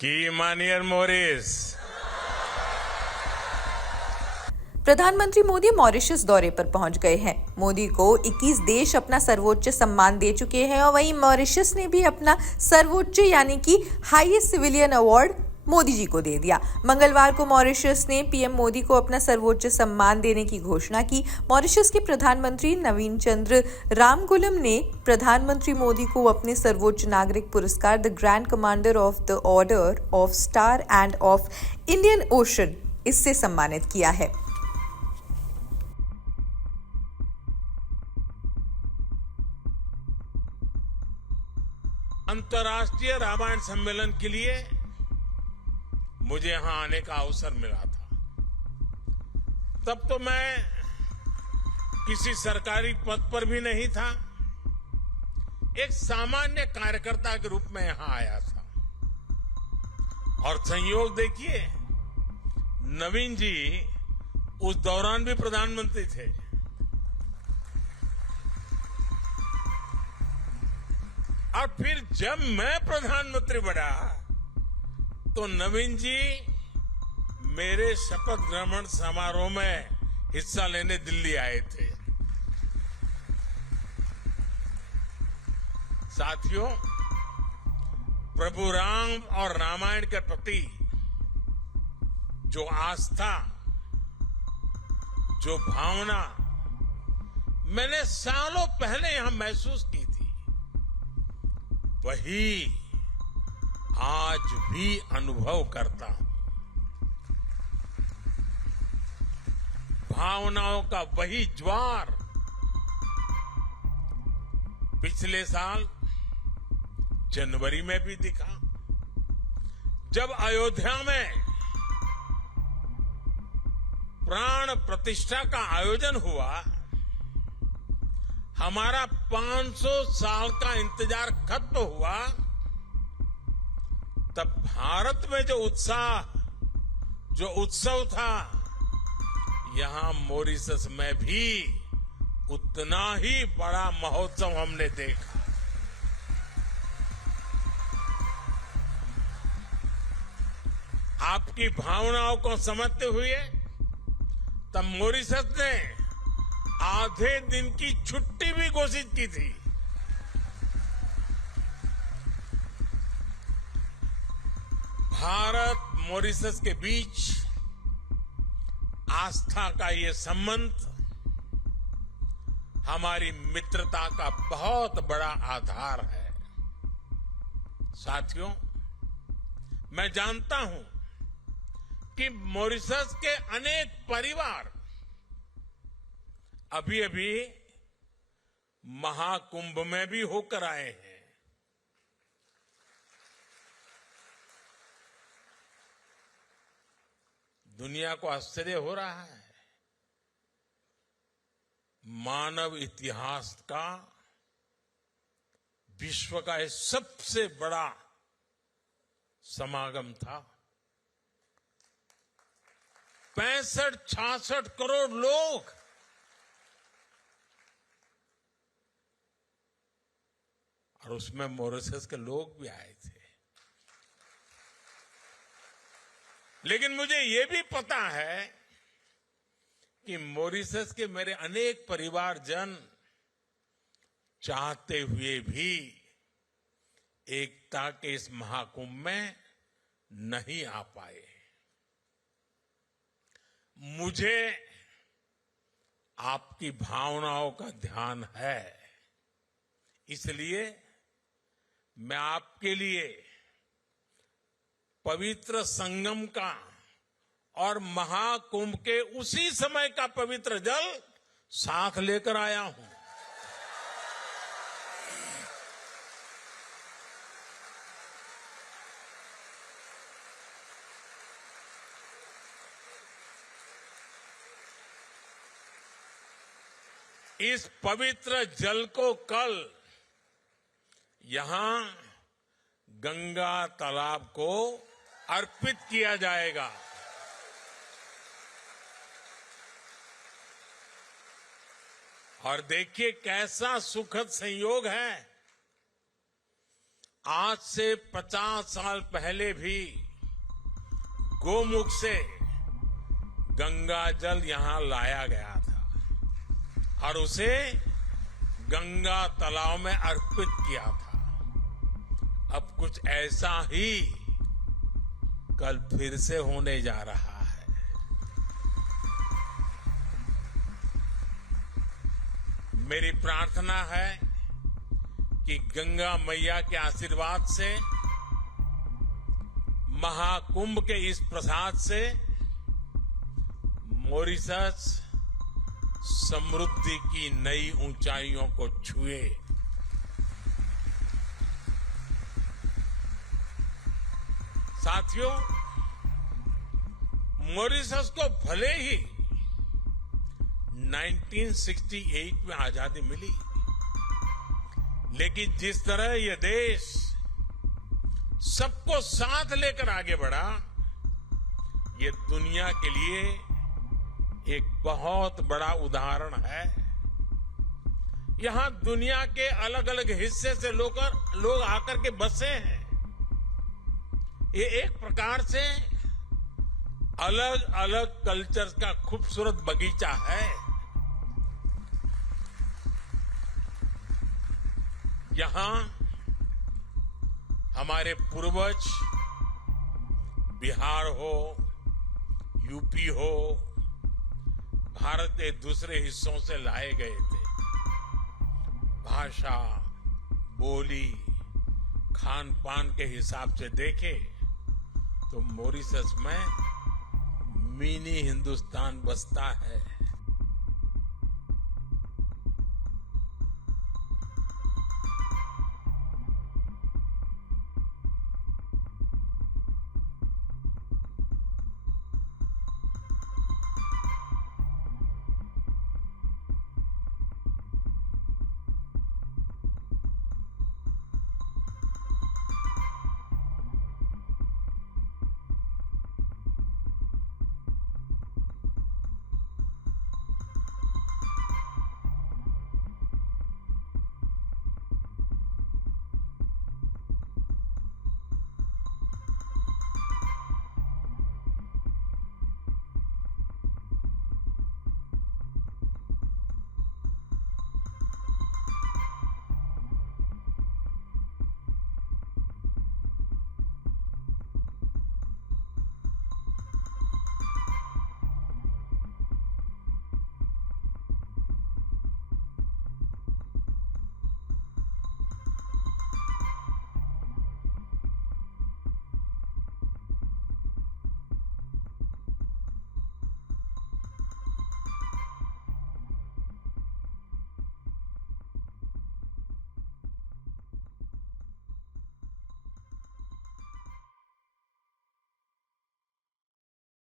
की मानियर मोरिस। प्रधानमंत्री मोदी मॉरिशस दौरे पर पहुंच गए हैं। मोदी को 21 देश अपना सर्वोच्च सम्मान दे चुके हैं और वहीं मॉरिशस ने भी अपना सर्वोच्च यानी कि highest civilian award Modi ji को दे दिया। मंगलवार को मॉरिशस ने पीएम मोदी को अपना सर्वोच्च सम्मान देने की घोषणा की। मॉरिशस के प्रधानमंत्री नवीन चंद्र रामगुलम ने प्रधानमंत्री मोदी को अपने सर्वोच्च नागरिक पुरस्कार the grand commander of the order of star end of Indian ocean इससे सम्मानित किया है। अंतर्राष्ट्रीय रामायण सम्मेलन के लिए मुझे यहां आने का अवसर मिला था। तब तो मैं किसी सरकारी पद पर भी नहीं था, एक सामान्य कार्यकर्ता के रूप में यहां आया था। और संयोग देखिए, नवीन जी उस दौरान भी प्रधानमंत्री थे। और फिर जब मैं प्रधानमंत्री बना तो नवीन जी मेरे शपथ ग्रहण समारोह में हिस्सा लेने दिल्ली आए थे। साथियों, प्रभु राम और रामायण के प्रति जो आस्था, जो भावना मैंने सालों पहले यहां महसूस की थी, वही आज भी अनुभव करता हूं। भावनाओं का वही ज्वार पिछले साल जनवरी में भी दिखा, जब अयोध्या में प्राण प्रतिष्ठा का आयोजन हुआ। हमारा 500 साल का इंतजार खत्म हुआ। तब भारत में जो उत्साह, जो उत्सव था, यहां मॉरिशस में भी उतना ही बड़ा महोत्सव हमने देखा। आपकी भावनाओं को समझते हुए तब मॉरिशस ने आधे दिन की छुट्टी भी घोषित की थी। भारत मॉरिशस के बीच आस्था का ये संबंध हमारी मित्रता का बहुत बड़ा आधार है। साथियों, मैं जानता हूं कि मॉरिशस के अनेक परिवार अभी अभी महाकुंभ में भी होकर आए हैं। दुनिया को आश्चर्य हो रहा है। मानव इतिहास का, विश्व का यह सबसे बड़ा समागम था। 65-66 करोड़ लोग, और उसमें मॉरिशस के लोग भी आए थे। लेकिन मुझे यह भी पता है कि मॉरिशस के मेरे अनेक परिवारजन चाहते हुए भी एकता के इस महाकुंभ में नहीं आ पाए। मुझे आपकी भावनाओं का ध्यान है, इसलिए मैं आपके लिए पवित्र संगम का और महाकुंभ के उसी समय का पवित्र जल साथ लेकर आया हूं। इस पवित्र जल को कल यहां गंगा तालाब को अर्पित किया जाएगा। और देखिए कैसा सुखद संयोग है। आज से 50 साल पहले भी गोमुख से गंगा जल यहां लाया गया था और उसे गंगा तालाब में अर्पित किया था। अब कुछ ऐसा ही कल फिर से होने जा रहा है। मेरी प्रार्थना है कि गंगा मैया के आशीर्वाद से, महाकुंभ के इस प्रसाद से मॉरिशस समृद्धि की नई ऊंचाइयों को छुए। साथियों, मॉरिशस को भले ही 1968 में आजादी मिली, लेकिन जिस तरह यह देश सबको साथ लेकर आगे बढ़ा, ये दुनिया के लिए एक बहुत बड़ा उदाहरण है। यहां दुनिया के अलग अलग हिस्से से लोग आकर के बसे हैं। ये एक प्रकार से अलग अलग कल्चर का खूबसूरत बगीचा है। यहां हमारे पूर्वज बिहार हो, यूपी हो, भारत के दूसरे हिस्सों से लाए गए थे। भाषा, बोली, खान पान के हिसाब से देखें तो मॉरिशस में मिनी हिंदुस्तान बसता है।